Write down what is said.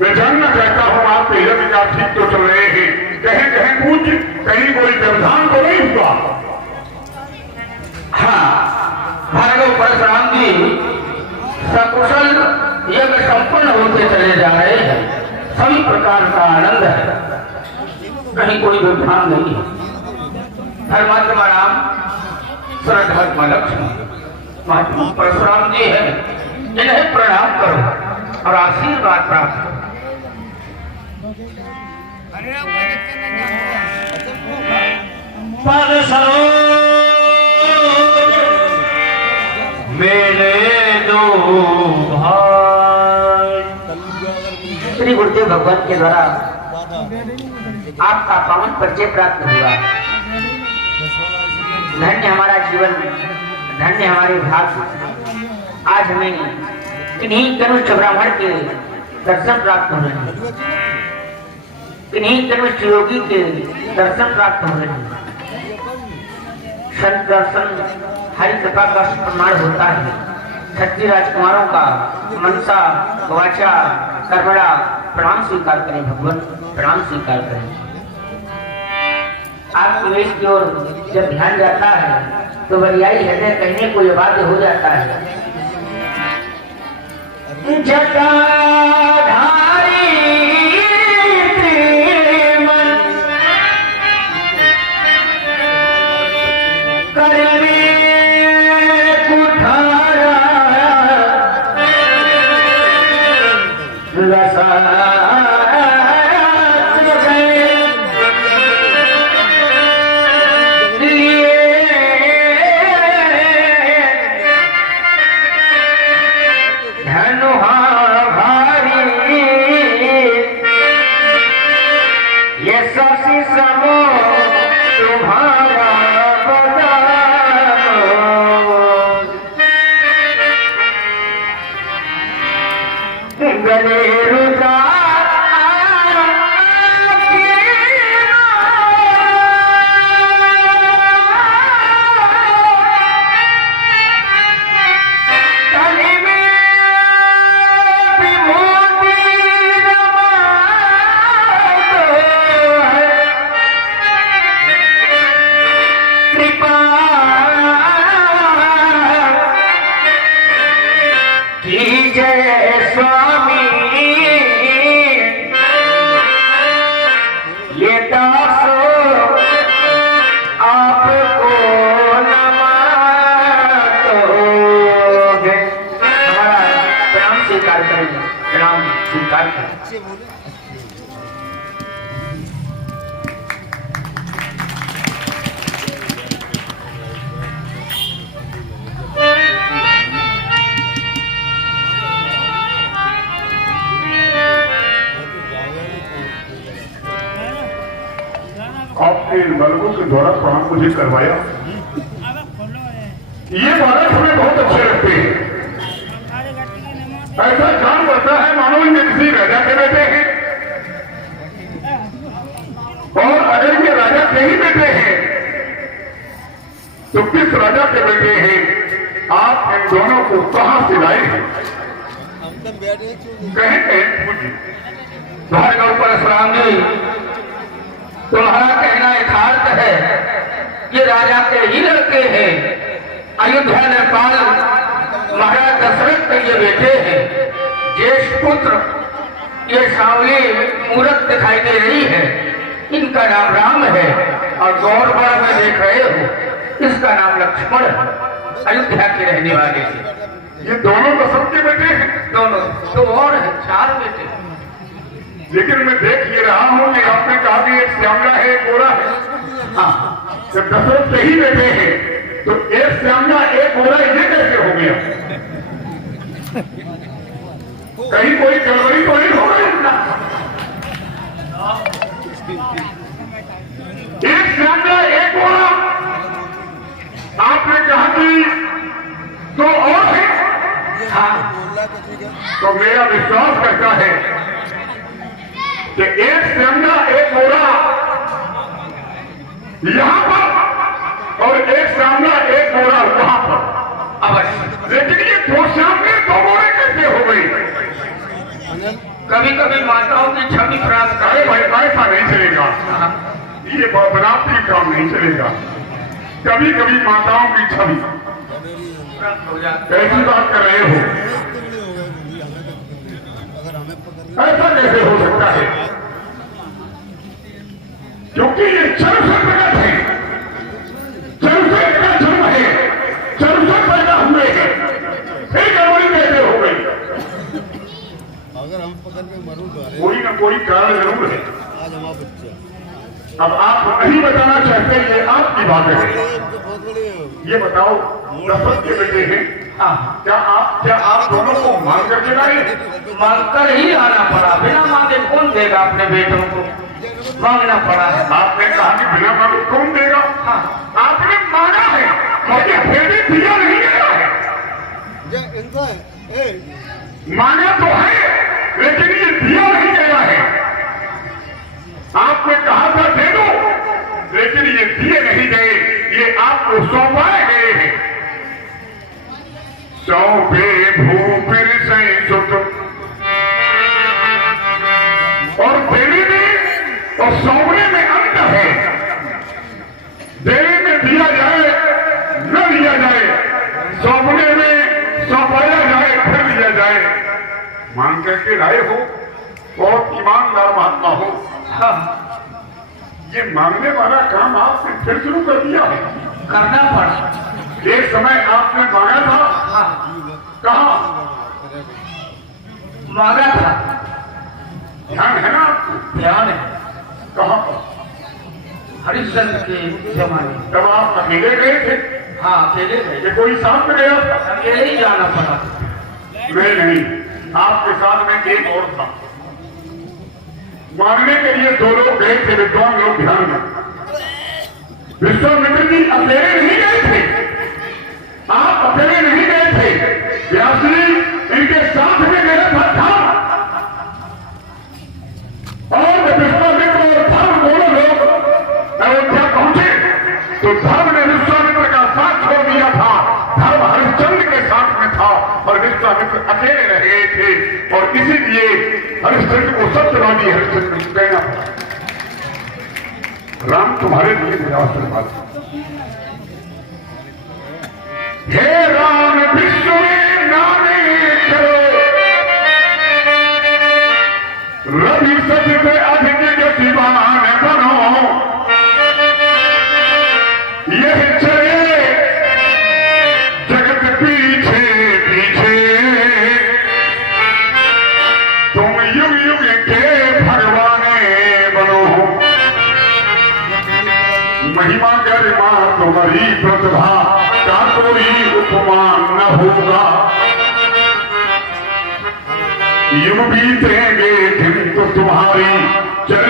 मैं जानना चाहता हूँ आपके यज्ञ का ठीक तो चल रहे हैं, कहीं कहीं कुछ कहीं कोई व्यवधान तो नहीं हुआ? हाँ, भार्गव परशुराम जी सकुशल यज्ञ संपन्न होते चले जा रहे हैं। सभी प्रकार का आनंद है, कहीं कोई व्यवधान नहीं है। धर्मात्मा राम, श्रद्धात्मा लक्ष्मण, महात्मा परशुराम जी है, इन्हें प्रणाम करो और आशीर्वाद प्राप्त करो। पद सरोज मेरे दो भाई। श्री गुरुदेव भगवान के द्वारा आपका पावन परिचय प्राप्त हुआ। धन्य हमारा जीवन, धन्य हमारे भाग्य। आज हमें किन्हीं कनिष्ठ ब्राह्मण के दर्शन प्राप्त हो रहे हैं, किन्हीं कनिष्ठ योगी के दर्शन प्राप्त हो रहे हैं। संत दर्शन हरि कृपा का प्रमाण होता है। क्षत्रिय राजकुमारों का मनसा वाचा कर्मणा प्रणाम स्वीकार करें भगवान, प्रणाम स्वीकार करें। आपके वेश की ओर जब ध्यान जाता है तो वरियाई हृदय कहने को यह बाध्य हो जाता है। जटाधारी त्रिमन करवे कुठारा रसा आपके बालकों के द्वारा प्रणाम मुझे करवाया। ये बालक हमें बहुत अच्छे लगते हैं। ऐसा जान पड़ता है मानो ये किसी राजा के बेटे हैं, और अगर ये राजा के ही बेटे हैं तो किस राजा के बेटे हैं? आप इन दोनों को कहां से लाए हैं? कहें भार्गव परशुराम जी, तुम्हारा कहना यथार्थ है। ये राजा के ही लड़के हैं। अयोध्या नेपाल महाराज दशरथ के ये बेटे हैं। ज्येष्ठ पुत्र, ये सांवली मूरत दिखाई दे रही है, इनका नाम राम है। और गौरवड़ में देख रहे हो, इसका नाम लक्ष्मण है। अयोध्या के रहने वाले हैं। ये दोनों दशरथ के बेटे हैं? दोनों तो और है, 4 बेटे। लेकिन मैं देख ये रहा हूं कि आपने कहा कि एक श्यामला है, एक गोरा है। हाँ, जब दशरथ के ही बेटे हैं तो एक श्यामला एक गोरा ये कैसे हो गया? कहीं कोई गड़बड़ी तो नहीं हो गई? एक श्यामला एक गोरा, आपने कहा कि तो और है। हाँ, तो मेरा विश्वास करता है कि एक श्यामला एक गोरा यहां पर और एक श्यामला एक गोरा वहां पर। अवश्य। लेकिन ये 2 श्यामले 2 गोरे कैसे हो गई? कभी कभी माताओं की छवि प्राप्त अरे करे। भाई ऐसा नहीं चलेगा, हाँ, ये बनावटी काम नहीं चलेगा। कभी कभी माताओं की छवि प्राप्त हो जाती। कैसी बात कर रहे हो? ऐसा कैसे हो सकता है? क्योंकि ये जल से प्रकट है, जल से इनका जन्म है, जल से पैदा हुए हैं, फिर गड़बड़ी कैसे हो गई? अगर हम पकड़ के मरूं तो अरे कोई ना कोई कारण जरूर है। आज हमारा बच्चा अब आप नहीं बताना चाहते, ये आपकी बात है। ये तो बहुत बड़ी ये बताओ, दशरथ के बेटे हैं, हाँ, क्या आप दोनों को मांग करके लाए? मांगकर ही आना पड़ा। बिना मांगे कौन देगा अपने बेटों को? मांगना पड़ा है। आपने कहा कि बिना मांगे कौन देगा? हाँ, आपने मांगा है, मुझे फिर भी दिया नहीं गया है। ये इनका है मांगा तो है, लेकिन ये दिया नहीं गया है। आपने कहा था दे दो, लेकिन ये दिए नहीं गए, ये आपको सौंपाए गए हैं। सौंपे भूपिर से सुत, और देने में और सौंपने में अंतर है। देने में दिया जाए न दिया जाए, सौंपने में सौंपाया जाए फिर दिया जाए। मांग करके लाए हो, बहुत ईमानदार महात्मा हो, हाँ, ये मांगने वाला काम आपने फिर शुरू कर दिया है। करना पड़ा। एक समय आपने मांगा था, हाँ, कहा मांगा था। ध्यान है ना आपको? ध्यान है। कहाँ पर? हरिश्चंद्र के जमाने। तब आप अकेले गए थे? हाँ, अकेले गए। ये कोई साथ में गया था? अकेले ही जाना पड़ा। नहीं, आपके साथ में एक और था। मांगने के लिए दो लोग गए थे, विद्वान लोग, ध्यान में। विश्वामित्र जी अकेले नहीं गए थे, आप अकेले नहीं गए थे, व्यास जी इनके साथ में गया था। और विश्वामित्र और धर्म दोनों लोग अयोध्या पहुंचे तो धर्म ने विश्वामित्र का साथ छोड़ दिया था। धर्म हरिश्चंद्र के साथ में था और विश्वामित्र अकेले रह गए थे, और इसीलिए हरिश्चंद्र को सत्यवादी हरिश्चंद्र कहना पड़ा। राम तुम्हारे लिए मेरा आशीर्वाद। हे राम विश्व में नामे करो, रवि सच पे अधिक गतिवान बनो। यह चले जगत पीछे पीछे, तुम युग युग के भगवाने बनो। महिमा गरिमा तुम्हारी प्रतिभा का कोई उपमान न होगा। युग बीतेंगे दिन तो तुम्हारी चल